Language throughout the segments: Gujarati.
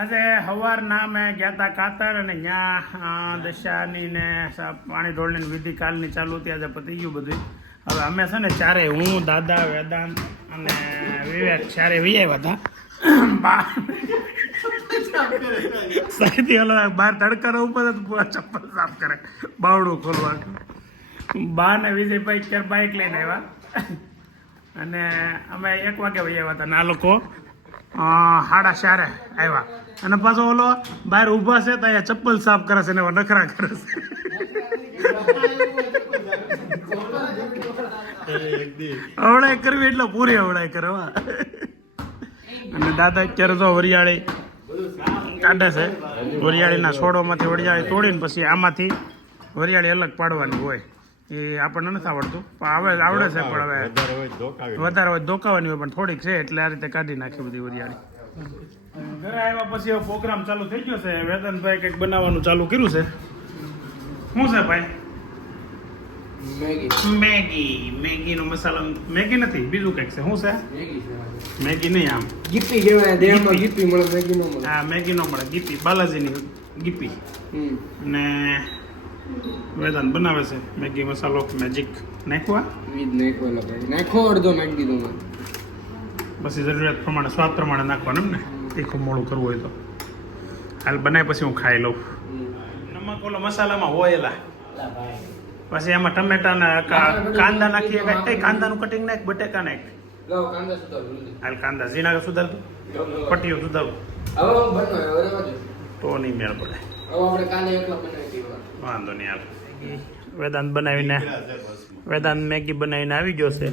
આજે સવારના મેં ગયા હતા કાતર અને ત્યાં દશાની ને પાણી ઢોળની વિધિ કાલની ચાલુ હતી. આજે પતી ગયું બધું. હવે અમે છે ને ચારે હું દાદા વેદાંત અને વિવેક ચારે વી આવ્યા હતા. સાઈથી હલો બહાર તડકા ઉપર ચપ્પલ સાફ કરે બાવડું ખોલવા. બા ને વિજયભાઈ ચાર બાઇક લઈને આવ્યા અને અમે 1 વાગે વહી આવ્યા હતા. ને આ લોકો 4:30 આવ્યા અને પાછો ઓલો બહાર ઊભા છે તો અહીંયા ચપ્પલ સાફ કરે છે ને નખરા કરે છે. અવળાઈ કરવી એટલે પૂરી અવળાઈ કરવા. અને દાદા અત્યારે તો વરિયાળી કાઢે છે. વરિયાળીના છોડોમાંથી વરિયાળી તોડીને પછી આમાંથી વરિયાળી અલગ પાડવાની હોય. એ આપણને નથી આવડતું પણ આવડે છે. પણ હવે વધારે હોય ધોકાવાની હોય પણ થોડીક છે એટલે આ રીતે કાઢી નાખી બધી વરિયાળી. ઘરે આવ્યા પછી હવે પ્રોગ્રામ ચાલુ થઈ ગયો છે. વેદાંતભાઈ કંઈક બનાવવાનું ચાલુ કર્યું છે. શું છે ભાઈ? મેગીનો મસાલો. મેગી નથી, બીજું કંઈક છે. શું છે? મેગી નહીં, આમ ગીપી કહેવાય. દેહમાં ગીપી મળે, મેગી નો મળે. હા, મેગી નો મળે, ગીપી, બાલાજીની ગીપી. અને વેદાંત બનાવે છે મેગી મસાલો. મેજિક નાખવા નાખો અડધો નાખી દીધો. પછી જરૂરિયાત પ્રમાણે સ્વાદ પ્રમાણે નાખવાનું એમ ને. તીખું મોડું કરવું હોય તો હાલ બનાવી પછી હું ખાઈ લઉં. નમક ઓલો મસાલામાં હોય એલા. પછી એમાં ટમેટાના કાંદા નાખીએ. કઈ કાંદાનું કટિંગ નાખ, બટેકા નાખ. હાલ કાંદા ઝીણા સુધારતું, પટ્ટીઓ સુધારું તો નહીં મેળ પડે. વાંધો નહીં. હાલ વેદાંત મેગી બનાવીને આવી ગયો છે.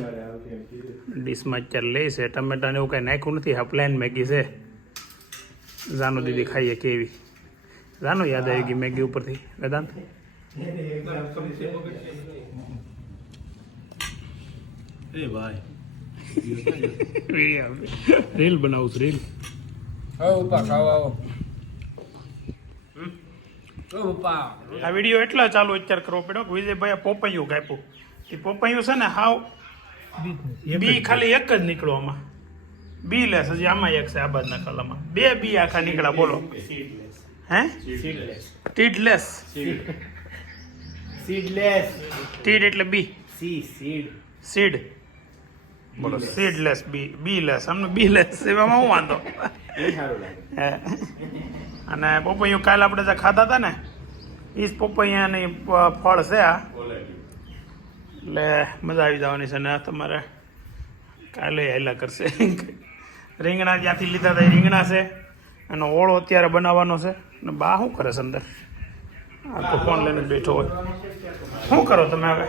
ડીશમાં અત્યારે લે છે. ટમેટાને એવું કાંઈ નાખ્યું નથી. આ પ્લેન મેગી છે. જાનુ દીદી ખાઈએ કેવી. જાનુ યાદ આવી ગઈ મેગી ઉપરથી. વેદાંત રીલ બનાવું છું. રીલ આ વિડીયો એટલા ચાલુ અત્યારે કરવો પડ્યો કે વિજયભાઈ પોપૈયું કાપ્યું. એ પોપૈયું છે ને હાવ બી ખાલી એક જ નીકળો. આમાં બી લેસ. હજી આમાં એક છે. આ બાજના કલામાં 2 બી આખા નીકળ્યા. બોલો. હે? સીડલેસ. સીડ એટલે બી. સીડ બોલો. સીડલેસ બી લેસ. અમને બી લેસ એવામાં હું વાંધો. અને પોપૈયું કાલે આપણે જે ખાધા હતા ને એ જ પોપૈયાની ફળ છે આ. એટલે મજા આવી જવાની છે. ને તમારે કાલે હાલ્યા કરશે. રીંગણા જ્યાંથી લીધા હતા એ રીંગણા છે. એનો ઓળો અત્યારે બનાવવાનો છે. ને બા શું કરે છે અંદર? આ તો ફોન લઈને બેઠો હોય. શું કરો તમે હવે?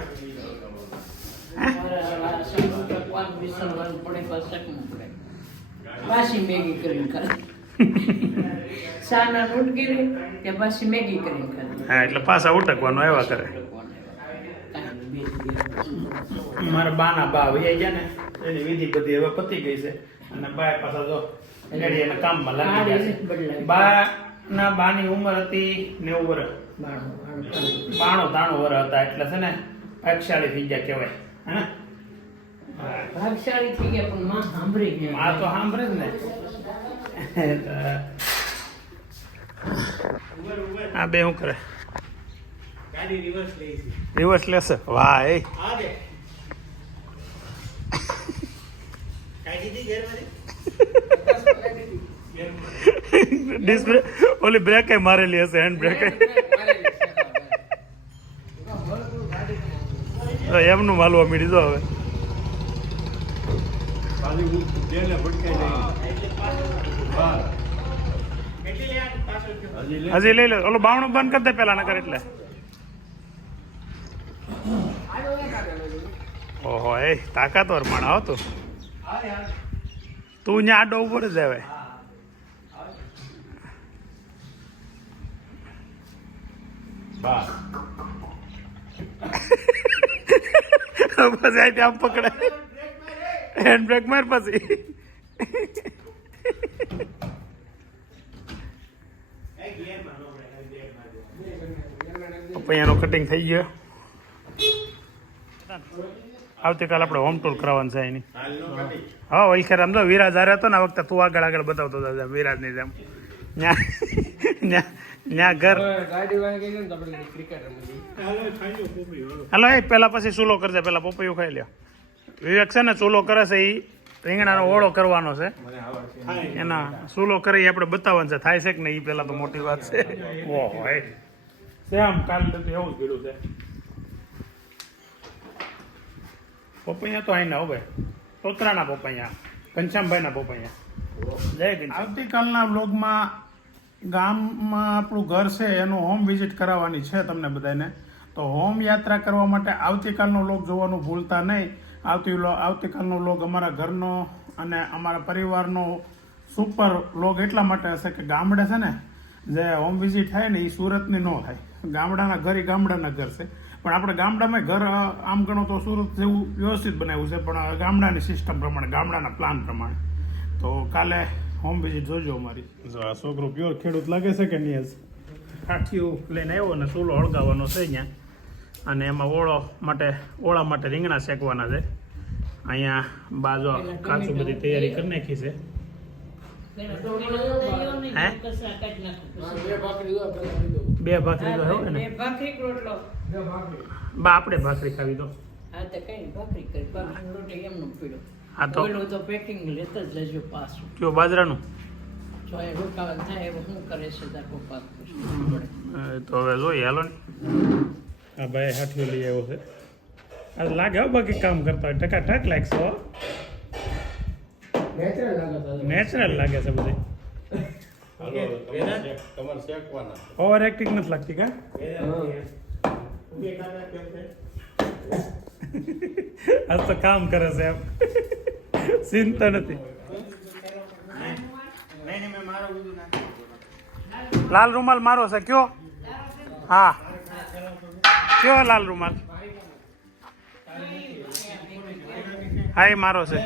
હા, એટલે પાછા ઉટકવાનું આવ્યા કરે. મારા બાના બા વૈયા ગયા ને એની વિધિ બધી હવે પતી ગઈ છે. અને બા પાછા જો એના કામમાં લાગી ગયા છે. બાની ઉંમર હતી 90 વર્ષ. 92 વર્ષ હતા. એટલે છે ને ભાગશાળી થઈ ગયા કહેવાય. હે, ભાગશાળી થઈ ગયા. પણ માં સાંભળી ગયા. માં તો સાંભળે જ ને. આ બે શું કરે? રિવર્સ લેશે. વાહ. એ ડિસ્પ્લે ઓલી બ્રેક મારેલી હશે. હેન્ડ બ્રેક એમનું માલવા મીડી દો હવે. હજી લઈ લો. ઓલો બાવણું બંધ કરી દે પેલા નકર. એટલે ઓહો, એ તાકાતવર માણા હો તું. તું ત્યાં આડો ઉપર જ આવે. પછી આમ પકડે. હેન્ડ બ્રેક માર પછી. પૈયાનો કટિંગ થઈ ગયો. આવતીકાલે આપણે હોમ ટૂર કરાવવાનું છે એની. હા, ઓલખેર આમ તો વિરાજ હારે હતો ને આ વખતે તું આગળ બતાવતો હતા વિરાજની જેમ. ન્યા ઘર ગાડી વાળા કઈ ને આપણે ક્રિકેટ રમી હાલો એ પેલા પછી ચૂલો કરજે પેલા પપૈયું ખાઈ લ્યો વિવેક છે ને ચૂલો કરે છે એ રીંગણાનો ઓળો કરવાનો છે એના ચૂલો કરી આપણે બતાવવાનું છે થાય છે કે નહીં એ પેલા તો મોટી વાત છે ઓહો છે આમ કાલ તો એવું જ ભીડું છે પપૈયા તો અહીં ના હવે તોતરાના પપૈયા ઘનશ્યામભાઈના પપૈયા જય ઘનશ્યામ આવતીકાલના વ્લોગમાં ગામમાં આપણું ઘર છે એનું હોમ વિઝિટ કરાવવાની છે તમને બધાને તો હોમ યાત્રા કરવા માટે આવતીકાલનો વ્લોગ જોવાનું ભૂલતા નહીં આવતીકાલનો વ્લોગ અમારા ઘરનો અને અમારા પરિવારનો સુપર વ્લોગ એટલા માટે હશે કે ગામડે છે ને જે હોમ વિઝિટ થાય ને એ સુરતની ન થાય ગામડાના ઘર એ ગામડાના ઘર છે પણ આપણે ગામડામાં ઘર આમ ગણો તો સુરત જેવું વ્યવસ્થિત બનાવ્યું છે પણ ગામડાની સિસ્ટમ પ્રમાણે ગામડાના પ્લાન પ્રમાણે તો કાલે હોમ વિઝિટ જોજો અમારી જો આ છોકરો પ્યોર ખેડૂત લાગે છે કે નહીં કાઠીઓ લઈને આવ્યો ને ચૂલો હળગાવવાનો છે અહીંયા અને એમાં ઓળા માટે રીંગણા શેકવાના છે અહીંયા બાજુ કાચું બધી તૈયારી કરી નાખી છે હે બે ભાખરી તો હોય ને બા આપણે ભાખરી ખાવી તો હા તો પેકિંગ લેતા જ લેજો પાછું કયો બાજરાનું જો એ રોકાવાનું થાય એવું શું કરે છે તાર પપ્પા તો હવે જોઈએ હાલો ને હા ભાઈ હાથીઓ લઈ આવ્યો છે આ લાગે હો બાકી કામ કરતા હોય ટકા લાગશે હો નેચરલ લાગે છે બધું ઓવર એક્ટિંગ નથી લાગતી કા આજ તો કામ કરે છે એમ ચિંતા નથી લાલ રૂમાલ મારો છે કયો હા કયો લાલ રૂમાલ હા એ મારો છે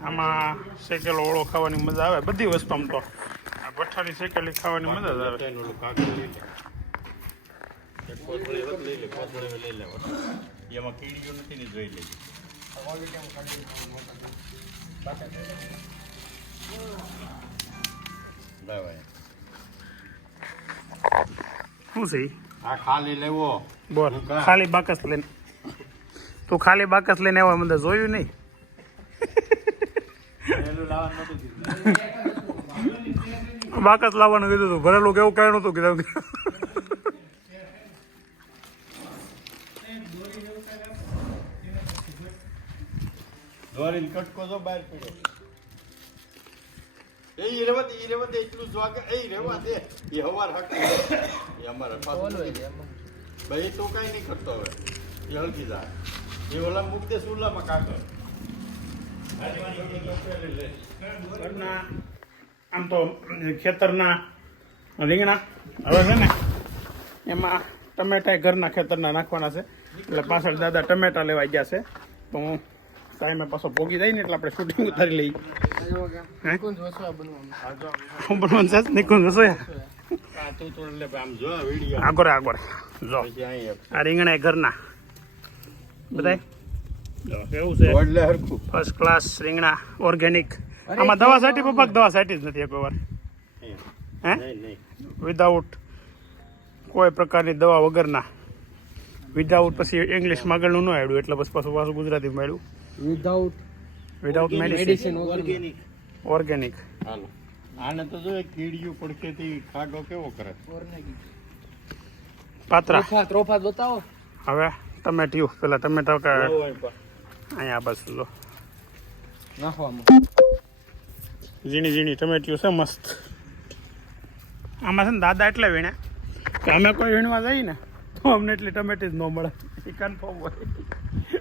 આમાં શેકેલો ઓળો ખાવાની મજા આવે બધી વસ્તુ આમ તો આ ભઠ્ઠાની શેકેલી ખાવાની મજા જ આવે એમાં કીડીઓ નથી ને જોઈ લેજો શું છે આ ખાલી લેવો બોલ ખાલી બાકસ લઈને તું ખાલી બાકસ લઈને આવ્યો મને જોયું નહીં બાકસ લાવવાનું કીધું હતું ભરેલું કેવું કઈ નતું કીધું દોરીને કટકો જો બહાર પડ્યો એ રેવા દે એટલું જો આગળ એ રેવા દે એ હવાર હક એ અમારા પાછું ભાઈ તો કઈ નહીં કરતો હવે એ હલકી જાય એ ઓલા મૂક દે સુલામાં કાગળ ઘરના આમ તો ખેતરના રીંગણા હવે છે ને એમાં ટમેટા ઘરના ખેતરના નાખવાના છે એટલે પાછળ દાદા ટમેટા લેવા ગયા છે તો હું ટાઈમે પાછો ભોગી જાય ને એટલે આપણે શૂટિંગ ઉતારી લઈએ બનવાનું છે નિકુંજ રસોયા તું તો એટલે આમ જો વિડીયો આગળ જો પછી અહીં આ રીંગણા ઘરના બધાય જો કેવું છે એટલે હરખું ફર્સ્ટ ક્લાસ રીંગણા ઓર્ગેનિક આમાં દવા સાટી પપ્પા દવા સાટી જ નથી એક વાર હે નહીં વિધાઉટ કોઈ પ્રકારની દવા વગરના વિધાઉટ પછી ઇંગ્લિશમાં આગળનું ન આવ્યું એટલે બસ પાછું ગુજરાતીમાં આવ્યું વિધાઉટ મેડિસિન ઓર્ગેનિક હાલો આને તો જો કીડીઓ પડકેથી ખાડો કેવો કરે પાત્રા ત્રોફાત બતાવો હવે ટમેટિયું પેલા ટમેટા અહીંયા બસ લો નાખવામાં ઝીણી ઝીણી ટમેટિયું છે મસ્ત આમાં છે ને દાદા એટલે વીણે કે અમે કોઈ વીણવા જઈએ ને તો અમને એટલી ટમેટી જ ન મળે એ કન્ફર્મ હોય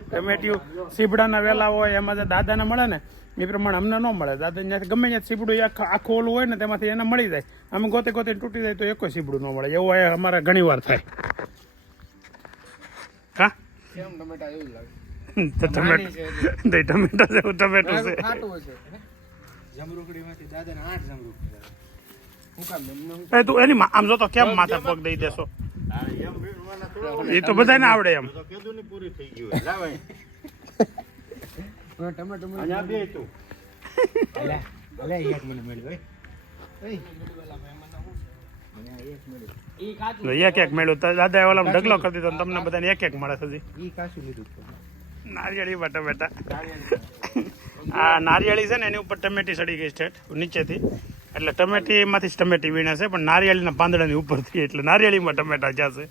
ટમેટિયું સીબડાના વેલા હોય એમાં જે દાદાને મળે ને એ પ્રમાણે અમને ન મળે દાદા ત્યાંથી ગમે ત્યાં સીબડું આખું ઓલું હોય ને તેમાંથી એને મળી જાય અમે ગોતે ગોતે તૂટી જાય તો એકો સીબડું ન મળે એવું અમારે ઘણી વાર થાય હા કેમ ટમેટા એવું લાગે ટમેટા જેવું ટમેટું છે ખાટું છે જમરૂકડીમાંથી દાદાને 8 જમરૂકડી હું કામ એ તું એની આમ જો તો કેમ માથે પગ દઈ દેશો એ તો બધાને આવડે એમ તો કીધું ને પૂરી થઈ ગયું લાવે ટમેટો અને આ બે તું અલે અલે એક મને મળ્યું ઓય એક એક મેળ્યું તો દાદા ઓલા ઢગલો કરી દીધો ને તમને બધાને એક એક મળે છે હજી. ઈ કાશું લીધું નારિયેળી ટમેટા આ નારિયેળી છે ને એની ઉપર ટમેટી સડી ગઈ સ્ટેટ નીચેથી એટલે ટમેટીમાંથી જ ટમેટી વીણે છે પણ નારિયેળીના પાંદડાની ઉપરથી એટલે નારિયેળીમાં ટમેટા જ્યાં છે.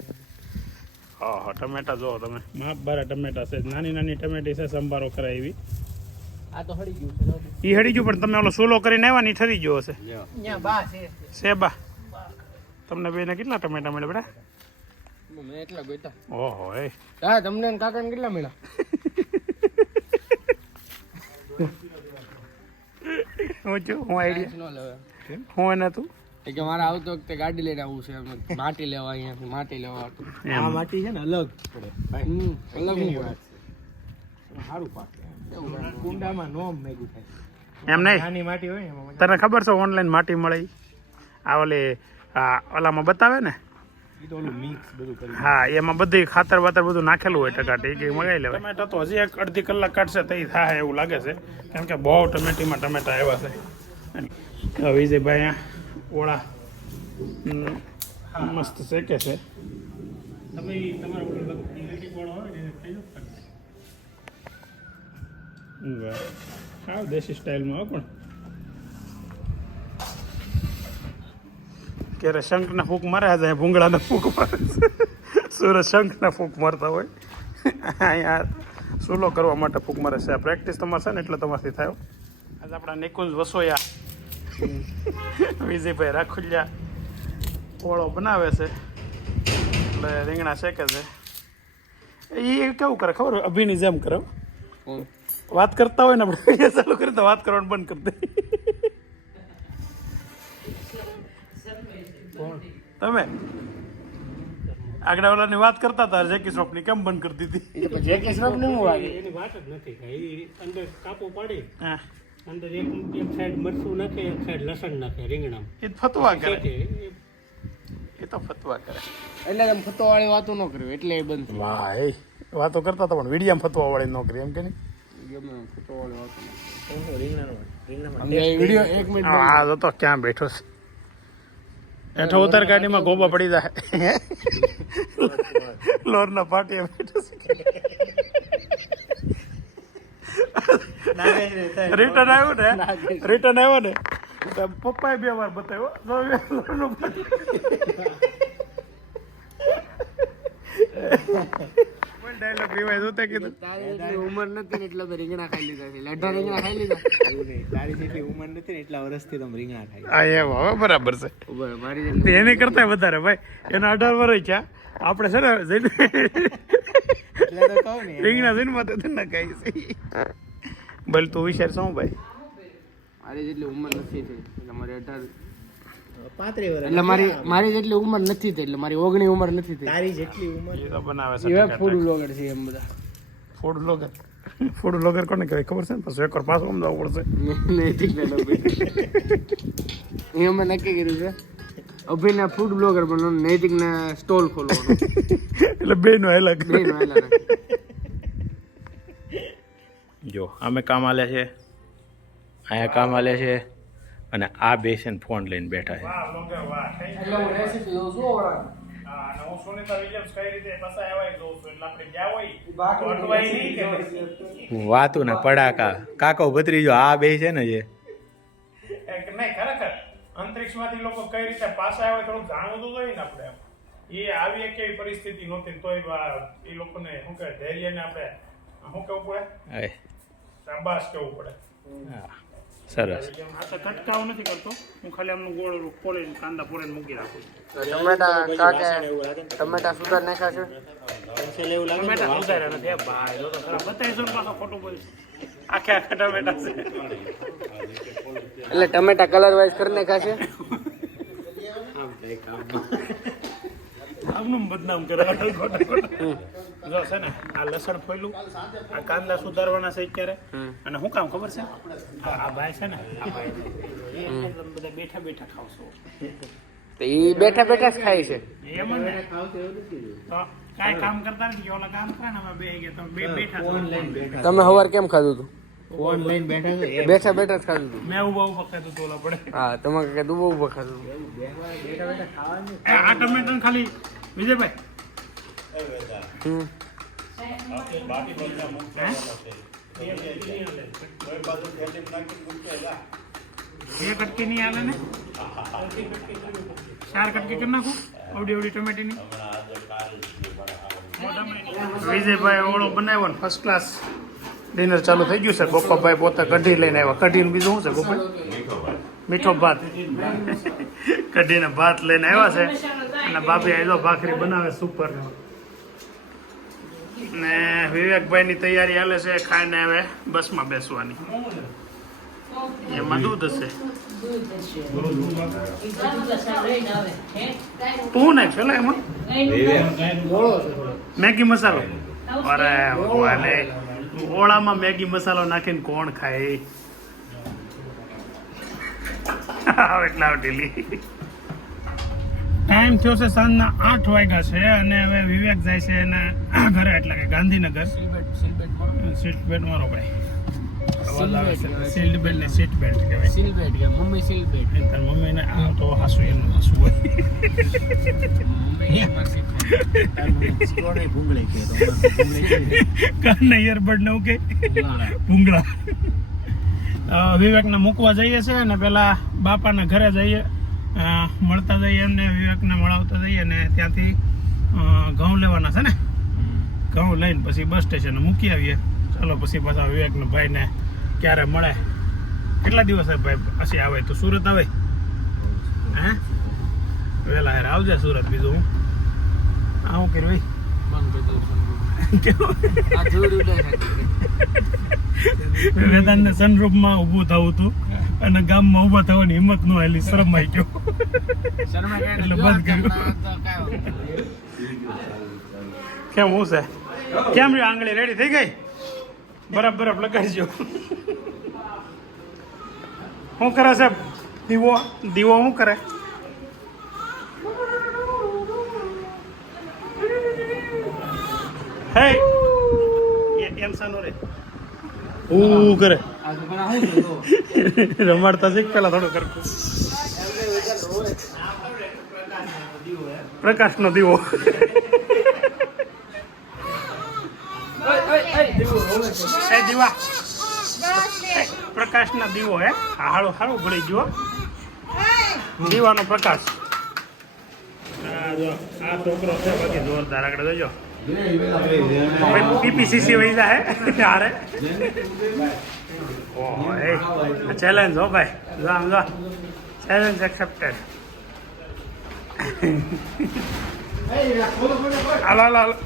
ઓહો ટમેટા જુઓ તમે માપ બારા ટમેટા છે નાની નાની ટમેટી છે સંભારો કરાય એવી. આ તો હળી ગયું છે એ હડી ગયું પણ તમે ઓલો સોલો કરીને આવ્યા ને ઈ ઠરી ગયો હશે. અહીંયા બા છે સેબા તમને બેને કેટલા ટમેટા મળે બેટા? મેં એટલા ગોતા ઓહો એ હા તમને ને કાકાને કેટલા મળ્યા હું છું હું આઈડિયા નો લેવા હું એને તું એ કે મારે આવતો વખતે ગાડી લઈને આવવું છે માટી લેવા અહીંયા માટી લેવા એમ. માટી છે ને અલગ પડે અલગ ની વાત છે સારું પાક કુંડામાં નોમ મેગું થાય એમ નહીં નાની માટી હોય ને એમાં તને ખબર છે ઓનલાઈન માટી મળે ઈ? આ ઓલી આ ઓલામાં બતાવે ને ઈ તો ઓલું મિક્સ બધું કરી હા એમાં બધી ખાતર બાતર બધું નાખેલું હોય ટકાટી કે મગાવી લેવાય. ટમેટા તો હજી એક અડધી કલાક કાઢશે તો થાય એવું લાગે છે કેમ કે બહુ ટમેટીમાં ટમેટા આવ્યા છે. વિજયભાઈ અહીંયા ઓળા મસ્ત શેકે છે. તમે તમારા ઇલેક્ટ્રિક વાળો હોય ને થઈ જાય હા દેશી સ્ટાઇલમાં હો પણ ક્યારે શંખના ફૂંક મારે છે ભૂંગળાના ફૂંક મારે છે. સુરત શંખના ફૂંક મારતા હોય અહીંયા સુલો કરવા માટે ફૂંક મારે છે. આ પ્રેક્ટિસ તમારે છે ને એટલે તમારથી થાય. આજે આપણા નિકુંજ વસોયા વિજયભાઈ રાખુલિયા ઓળો બનાવે છે એટલે રીંગણા શેકે છે. એ કેવું કરે ખબર હોય અભિની જેમ કરે વાત કરતા હોય ને આપણે ચાલુ કરી તો વાત કરવાનું બંધ કરી દે. તમે આગળ ઓલાની વાત કરતા હતા જેકી શ્રોફની કેમ બંધ કરી દીધી? જેકી શ્રોફ ને હું વાગે એની વાત જ નથી કાંઈ. એ અંદર કાપો પાડી હા અંદર એક સાઈડ મરચું નાખે એક સાઈડ લસણ નાખે રીંગણામાં એ ફતવા કરે શેકે. એ તો ફતવા કરે. એટલે એમ ફતો વાળી વાતો ન કર્યું એટલે એ બંધ થઈ વાહ એ વાતો કરતા હતા પણ વિડીયામાં ફતવા વાળી નોકરી એમ કે નહીં? ગમે એમ ફતો વાળી વાતો વિડીયો 1 મિનિટ આ તો ક્યાં બેઠો છે હેઠો ઉતાર ગાડીમાં ગોબા પડી જાય લોરના પાટીએ બેઠો છે રિટર્ન આવ્યો ને પપ્પાએ 2 વાર બતાવ્યો લોરનું પાટી. ડાયલોગ રિવાઇઝ હોતે કીધું તારી જેટલી ઉંમર નથી ને એટલા તો રીંગણા ખાઈ લીધા છે લઢા રીંગણા ખાઈ લીધા એવું નહીં તારી જેટલી ઉંમર નથી ને એટલા વર્ષથી તમે રીંગણા ખાઈ હા એમ હવે બરાબર છે. મારી જેટલી એની કરતા વધારે ભાઈ એના 18 વર્ષ છે આપણે છે ને એટલે તો કહું ને રીંગણા જન્મા તો ના ખાઈ છે. બોલ તું વિચાર શું ભાઈ? મારી જેટલી ઉંમર નથી થઈ એટલે મારી 18 35 વર્ષ એટલે મારી જેટલી ઉંમર નથી થઈ એટલે મારી 19 ઉંમર નથી થઈ તારી જેટલી ઉંમર એ તો બનાવે છે એવા ફૂડ બ્લોગર છે એમ બધા ફૂડ બ્લોગર કોને કહેવાય ખબર છે ને? પછી એકવાર પાછું સમજાવવું પડશે. નૈતિક એ અમે નક્કી કર્યું છે અભિના ફૂડ બ્લોગર બનવાનું નૈતિક ના સ્ટોલ ખોલવાનો એટલે બેનો અલગ બે નો હાલા જો અમે કામ આલ્યા છે અહીંયા કામ આલ્યા છે અને આ બે છે ને ફોન લઈને બેઠા છે. વાહ બ્લોગર વાહ એટલે હું રેસીપી જોઉં છું ઓળા હા અને હું સુનિતા વિલિયમ્સ કઈ રીતે પાછા આવ્યા જોઉં છું એટલે આપણે ગયા હોય તો અટવાય નહીં કે વાતું ને પડાકા કાકો ભત્રીજો આ બે છે ને જે એક નહીં ખરેખર અંતરિક્ષમાંથી લોકો કઈ રીતે પાછા આવે થોડુંક જાણવું તો જોઈએ ને આપણે. એ આવી એક એવી પરિસ્થિતિ નહોતી તોય એ લોકોને શું કહે ધૈર્યને આપણે શું કહેવું પડે? આય, શાબાશ કહેવું પડે. હા, સરસ. આ તો કટકાવ નથી કરતો હું ખાલી આમનું ગોળ ફોડીને કાંદા ફોડીને મૂકી રાખું છું. ટમેટા સુધાર નાખ્યા છે ટમેટા સુધાર્યા નથી ભાઈ જો તો ખરા બતાવીશું ને પાછો ખોટું બોલીશ. આખા ટમેટા છે એટલે ટમેટા કલર વાઇઝ કરી નાખ્યા છે આમનું બદનામ કરે ખોટા ખોટા. જો છે ને આ લસણ ફોયલું આ કાંદા સુધારવાના છે અત્યારે અને શું કામ ખબર છે આ ભાઈ છે ને આ ભાઈ તમે બધા બેઠા બેઠા ખાવશો તો એ બેઠા બેઠા જ ખાય છે એમ જ ને તો કાંઈ કામ કરતા નથી ઓલા કામ કરે ને અમે બે ગયા તમે બે બેઠા છો. તમે સવાર કેમ ખાધું હતું ફોન લઈને બેઠા છે બેઠા બેઠા જ ખાધું હતું. મેં ઉભા ઉભા ખાધું તો ઓલા પડે હા તમારે કઈ દુબો ઉભો ખાધું બેઠા બેઠા ખાવાનું આ ટમેટા ખાલી વિજયભાઈ બાકી બધા મૂકતા કોઈ બાજુ ખેતી નાખી મૂકતા જા. બે કટકી નહીં હાલે ને 4 કટકી કરી નાખું અવડી ટમેટીની. વિજયભાઈ ઓળો બનાવ્યો ને ફર્સ્ટ ક્લાસ ડિનર ચાલુ થઈ ગયું છે. ગોપાભાઈ પોતે કઢી લઈને આવ્યા. કઢીને બીજું શું છે ગોપાભાઈ? મીઠો ભાત. કઢીને ભાત લઈને આવ્યા છે અને બાપી આવ્યો ભાખરી બનાવે સુપર. ને વિવેકભાઈની તૈયારી હાલે છે ખાઈને હવે બસમાં બેસવાની. એમાં દૂધ હશે. દૂધ હશે. એ બધું કસા લઈને આવે. હે? તું નાખ પેલા એમાં મેગી મસાલો. અરે ભગવાને ઓળામાં મેગી મસાલો નાખીને કોણ ખાય? એટલા ઢીલી. ટાઈમ થયો છે સાંજના 8 વાગ્યા છે અને હવે વિવેક જાય છે એના ઘરે એટલે કે ગાંધીનગર. સીટ બેલ્ટ મારો ભાઈ. સીટ બેલ્ટ ને સીટ બેલ્ટ કહેવાય. સિલ બેટ કે મમ્મી સિલ બેટ તાર મમ્મીને આ તો હાસુ એનું હાસુ હોય. મમ્મી એમાં શીખવાડે ભૂંગળી કે કાનના ઇયરબડ ને કે ભૂંગળા. વિવેકને મૂકવા જઈએ છે અને પેલા બાપાના ઘરે જઈએ મળતા જઈએ એમને વિવેકને મળાવતા જઈએ ને ત્યાંથી ઘઉં લેવાના છે ને. ઘઉં લઈને પછી બસ સ્ટેશને મૂકી આવીએ. ચાલો પછી પાછા વિવેકના ભાઈને ક્યારે મળે. કેટલા દિવસ ભાઈ પછી આવે તો સુરત આવે? હે વહેલા યાર આવજે સુરત. બીજું હું આવું કર્યું વેદાંતને સનરૂપમાં ઊભું થવું હતું અને ગામમાં ઊભા થવાની હિંમત ન આવેલી. શરમાઈ ગયો એટલે બંધ કર્યું. કેમ હું છે? કેમ રહ્યું? આંગળી રેડી થઈ ગઈ? બરફ બરફ લગાડજો. શું કરે છે દીવો? દીવો શું કરે? હે એમ સાનો રે હું કરે રમાડતા શીખ પેલા થોડું કરતું. પ્રકાશનો દીવો. એ દીવા પ્રકાશના દીવો હે. હાળો હાળો ભળી ગયો દીવાનો પ્રકાશ. આ છોકરો છે બાકી જોરદાર. આગળ જોજો પીપીસીસી વહી જાય હારે. ઓહો એ ચેલેન્જ હો ભાઈ. જો આમ જો ચેલેન્જ એક્સેપ્ટેડ. હાલો હાલો હાલો.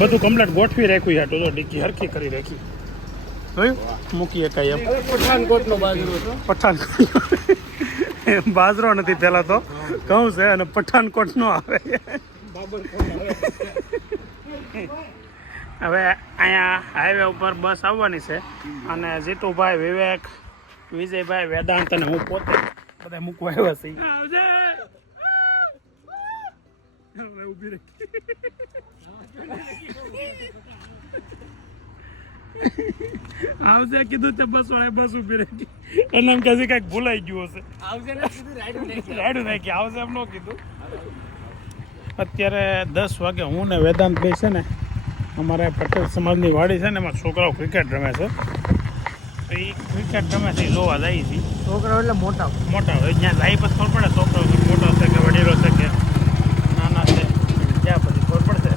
બધું કમ્પ્લીટ ગોઠવી રાખ્યું યાર. તો ડીકી હરખી કરી રાખી. જોયું મૂકી એકાય એમ. પઠાણકોટ નો બાજરો હતો. પઠાણકોટ બાજરો નથી પેલા તો ઘઉં છે અને પઠાણકોટ નો આવે. હવે અહીંયા હાઈવે ઉપર બસ આવવાની છે અને જીતુભાઈ, વિવેક, વિજયભાઈ, વેદાંત અને હું પોતે બધા મૂકવા આવ્યા છીએ. ઊભી રહી આવશે કીધું છે બસ વાળા. બસ ઊભી રહી એને એમ કહે છે કંઈક ભૂલાઈ ગયું હશે. રાઈડું નાખી આવશે એમ ન કીધું. અત્યારે 10 વાગે હું ને વેદાંત ભાઈ છે ને અમારે પટેલ સમાજની વાડી છે ને એમાં છોકરાઓ ક્રિકેટ રમે છે. તો એ ક્રિકેટ રમે છે એ જોવા જાય છે. છોકરાઓ એટલે મોટા મોટા હોય જ્યાં જાય પછી ખબર પડે છોકરાઓ મોટો છે કે વડીલો છે કે નાના છે ત્યાં પછી ખબર પડશે.